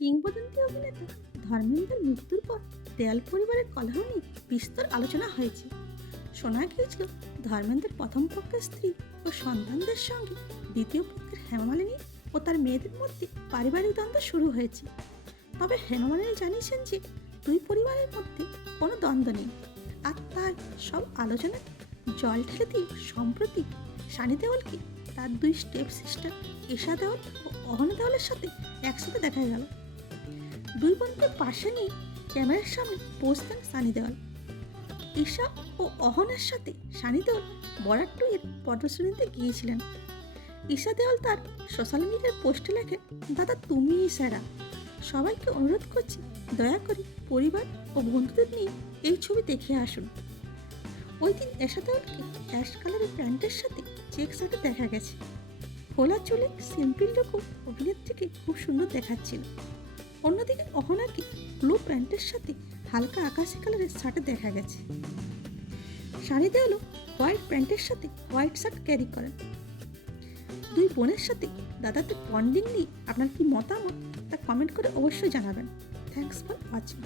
কিংবদন্তি অভিনেতা ধর্মেন্দ্রের মৃত্যুর পর দেয়াল পরিবারের কলহ নিয়ে বিস্তর আলোচনা হয়েছে। শোনা গিয়েছিল ধর্মেন্দ্রের প্রথম পক্ষের স্ত্রী ও সন্তানদের সঙ্গে দ্বিতীয় পক্ষের হেমামালিনী ও তার মেয়েদের মধ্যে পারিবারিক দ্বন্দ্ব শুরু হয়েছে। তবে হেমামালিনী জানিয়েছেন যে দুই পরিবারের মধ্যে কোনো দ্বন্দ্ব নেই আর তার সব আলোচনা জল ঢেলে দিয়ে সম্প্রতি সানি দেওয়ালকে তার দুই স্টেপ সিস্টার ঈশা দেওয়াল ও অহনা দেওয়ালের সাথে একসাথে দেখা গেল। দুই বোনকে পাশে নিয়ে ক্যামেরার সামনে পোজ দেন সানি দেওয়াল। ঈশা ও অহনার সাথে সানি দেওয়াল বরাট টু এর প্রদর্শনীতে গিয়েছিলেন। ঈশা দেওয়াল তার সোশ্যাল মিডিয়ার পোস্টে লেখেন, দাদা, তুমি সেরা সবাইকে অনুরোধ করছি, দয়া করে পরিবার ও বন্ধুদের নিয়ে এই ছবি দেখে আসুন। ওই দিন এশা দেওয়ালকে অ্যাশ কালারের প্যান্টের সাথে চেক শার্টে দেখা গেছে। খোলা চুলে সিম্পল লুকও অভিনেত্রীকে খুব সুন্দর দেখাচ্ছিল। অন্যদিকে অহনাকে ব্লু প্যান্টের সাথে হালকা আকাশি কালারের শার্টে দেখা গেছে। শাড়ি দেওয়ালো হোয়াইট প্যান্টের সাথে হোয়াইট শার্ট ক্যারি করেন দুই বোনের সাথে দাদাদের বন্ডিং নিয়ে আপনার কি মতামত তা কমেন্ট করে অবশ্যই জানাবেন। Thanks for watching